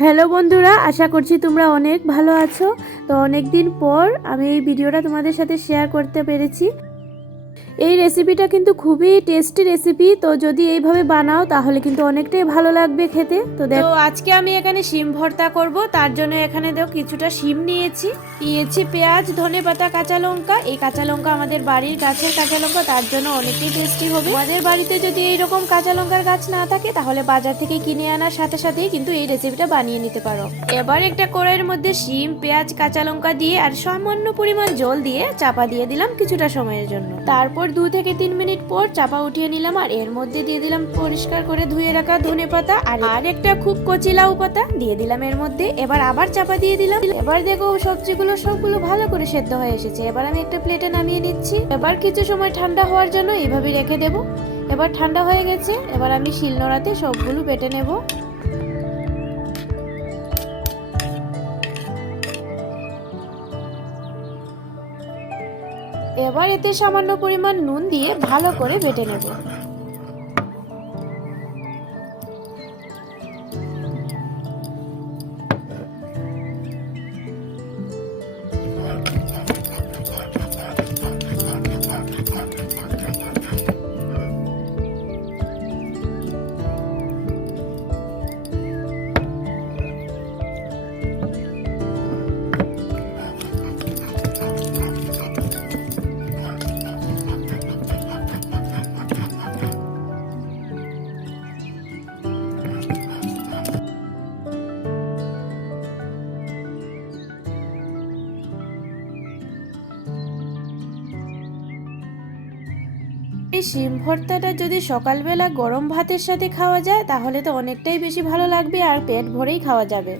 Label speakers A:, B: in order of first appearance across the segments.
A: Hello বন্ধুরা, আশা করছি তোমরা অনেক ভালো আছো। তো অনেক দিন পর আমি এই ভিডিওটা তোমাদের সাথে শেয়ার করতে পেরেছি। এই রেসিপিটা কিন্তু খুবই টেস্টি রেসিপি তো যদি এইভাবে বানাও তাহলে কিন্তু অনেকটাই ভালো লাগবে খেতে। তো দেখো আজকে আমি এখানে শিম ভর্তা করব, তার জন্য এখানে দেখো কিছুটা শিম নিয়েছি। নিয়েছি পেঁয়াজ, ধনে পাতা, কাঁচা লঙ্কা। এই কাঁচা লঙ্কা আমাদের বাড়ির গাছের কাঁচা লঙ্কা, তার জন্য অনেকটাই টেস্টি হবে। আমাদের বাড়িতে যদি এইরকম কাঁচা লঙ্কার গাছ না থাকে, তাহলে বাজার থেকে কিনে আনার সাথে সাথেই কিন্তু এই রেসিপিটা বানিয়ে নিতে পারো। এবার একটা কড়াইয়ের মধ্যে শিম, পেঁয়াজ, কাঁচা লঙ্কা দিয়ে, আর সামান্য পরিমাণ জল দিয়ে চাপা দিয়ে দিলাম কিছুটা সময়ের জন্য। তারপর দু থেকে তিন মিনিট পর চাপা উঠিয়ে নিলাম আর এর মধ্যে দিয়ে দিলাম পরিষ্কার করে ধুয়ে রাখা ধনে পাতা আর আর একটা খুব কচি লাউ পাতা। দিয়ে দিলাম এর মধ্যে। এবার আবার চাপা দিয়ে দিলাম। এবার দেখো সবজিগুলো সবগুলো ভালো করে সেদ্ধ হয়ে এসেছে। এবার আমি একটা প্লেটে নামিয়ে নিচ্ছি। এবার কিছু সময় ঠান্ডা হওয়ার জন্য এইভাবে রেখে দেব। এবার ঠান্ডা হয়ে গেছে। এবার আমি শিলনোড়াতে সবগুলো বেটে নেব। এবার এতে সামান্য পরিমাণ নুন দিয়ে ভালো করে বেটে নেব। এই শিম ভর্তাটা যদি সকালবেলা গরম ভাতের সাথে খাওয়া যায়, তাহলে তো অনেকটাই বেশি ভালো লাগবে আর পেট ভরেই খাওয়া যাবে।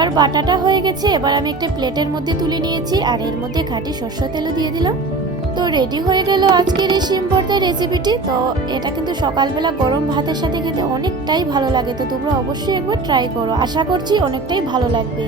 A: আর বাটাটা হয়ে গেছে, এবার আমি একটা প্লেটের মধ্যে তুলে নিয়েছি আর এর মধ্যে খাঁটি শস্য তেলও দিয়ে দিলাম। তো রেডি হয়ে গেল আজকের এই শিম ভর্তার রেসিপিটি তো এটা কিন্তু সকালবেলা গরম ভাতের সাথে খেতে অনেকটাই ভালো লাগে। তো তোমরা অবশ্যই একবার ট্রাই করো। আশা করছি অনেকটাই ভালো লাগবে।